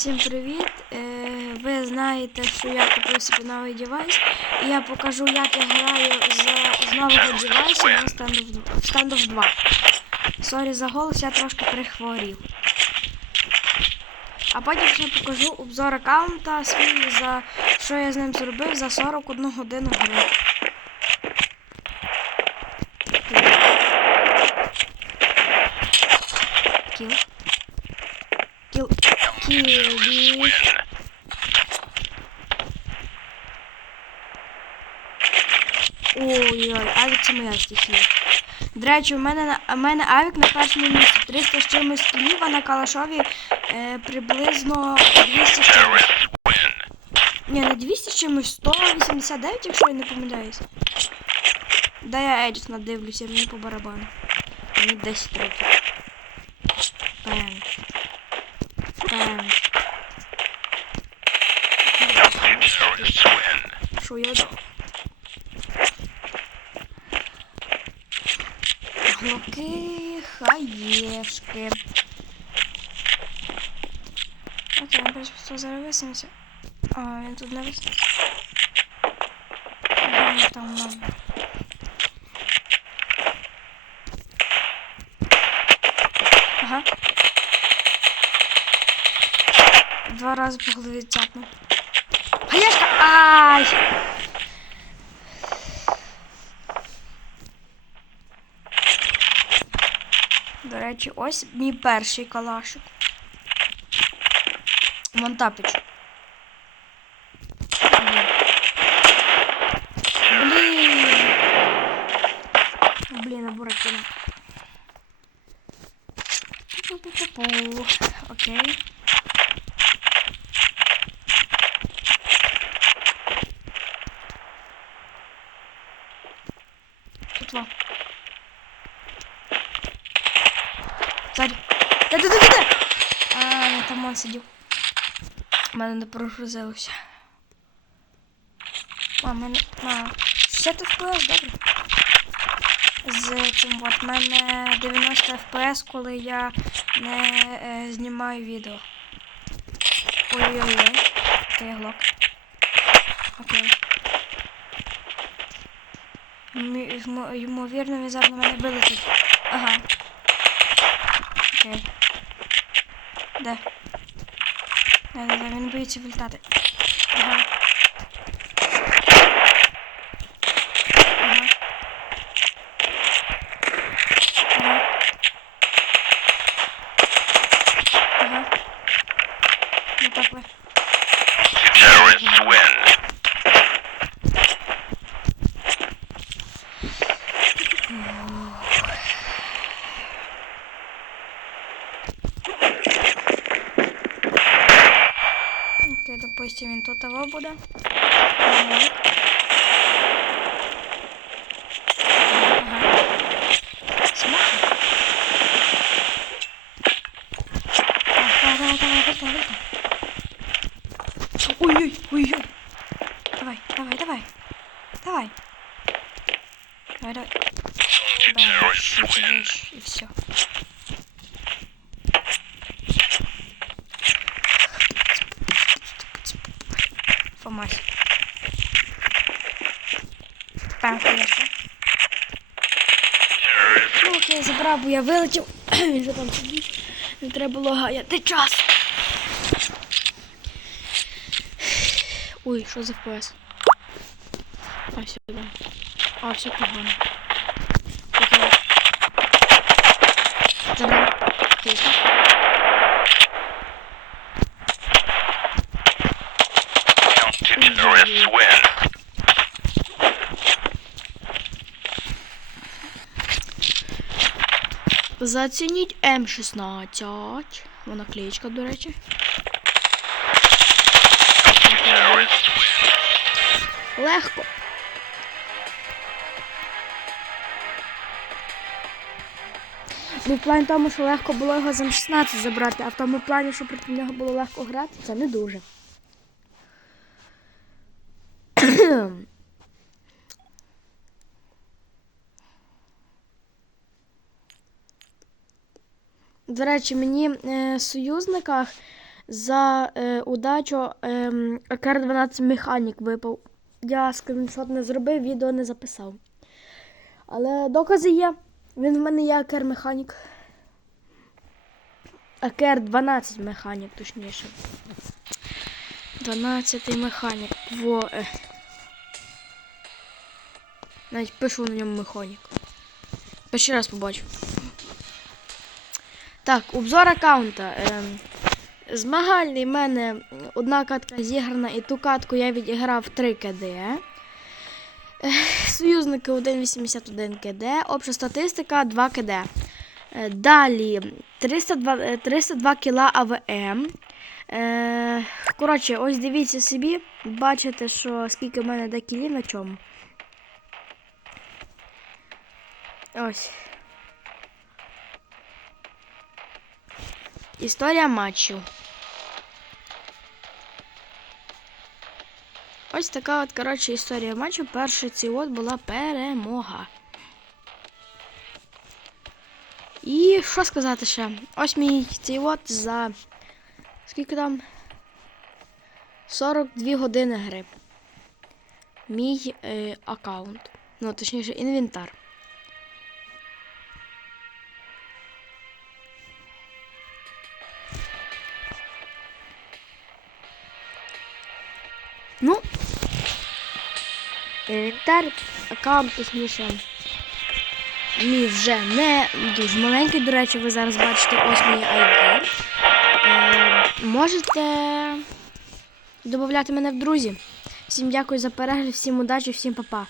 Всім привіт! Е, ви знаєте, що я купив собі новий девайс, і я покажу, як я граю з, нового девайсу на Standoff 2. 2. Сорі за голос, я трошки прихворів. А потім ще покажу обзор аккаунта свій, за що я з ним зробив за 41 годину гри. Кіл. Кілі. Ой-ой, авік це моя стихія. До речі, у мене, у мене авік на першому місці 300 з чимось кілів, а на Калашові е, приблизно 200 з чимось. Ні, не 200 з чимось, 189, якщо я не помиляюсь. Да я Едіс надивлюся, мені по барабану. Мені 10 років. Пем. Пем. Що я дав? Глоки, хаєшки. Окей, він просто зараз висунеться. А, він тут не висунеться. Він там мав. Ага. Два рази по голові цапнув. Хаєшка! Ай! До речі, ось мій перший калашик. Монтапич. Блін. Блін, а буратино. Окей. Во. Сзади. Да, да, да, да, да. А, я там он сидів. У мене не прогрузилося. А, мене. А, 60 FPS, добре. З цим от. У мене 90 FPS, коли я не е, знімаю відео. Ой-ой-ой. Окей, глок. Окей. Ймовірно, він зараз на мене вилетить. Ага. Окей. Де? Де, де, де, він боїться вилітати. Ага. Ага. Ага. Ну. Terrorists win. Допустим, він тут того буде. Ага. Так, давай, давай, давай, вилтай, вилтай. Ой-ой, ой-ой. Давай, давай, давай. Давай. Давай, давай. Да, и все. Конечно. Ну, окей, забрав, бо я вилетів. Він же там сидів. Не треба було гаяти час. Ой, що за ФПС? А, сюди. А, все погано. Окей. Забрав. Тихо. Terrorists win. Зацініть М16. Вона клеєчка, до речі. Легко. Ну, в плані тому, що легко було його за 16 забрати, а в тому плані, що проти нього було легко грати, це не дуже. До речі, мені е, в союзниках за е, удачу ем, АКР-12 механік випав. Я скріншот не зробив, відео не записав. Але докази є. Він в мене є АКР механік. АКР 12 механік, точніше. 12 механік. Во. Е. Навіть пишу на ньому механік. Перший раз побачив. Так, обзор аккаунта. Ем, змагальний в мене одна катка зіграна, і ту катку я відіграв 3 КД. Союзники 1,81 КД, обща статистика 2 КД. Е, Далі 302, е, 302 кіла АВМ. Е, коротше, ось дивіться собі, бачите, що скільки в мене де кілів на чому. Ось. Історія матчу. Ось така от, коротше, історія матчу. Перший цей от була перемога. І що сказати ще? Ось мій цей от за. Скільки там? 42 години гри. Мій е, аккаунт. Ну, точніше, інвентар. Ну, інвентар, аккаунт, точніше. Мій вже не дуже маленький, до речі, ви зараз бачите ось мій ID. Е, можете додати мене в друзі. Всім дякую за перегляд, всім удачі, всім па-па.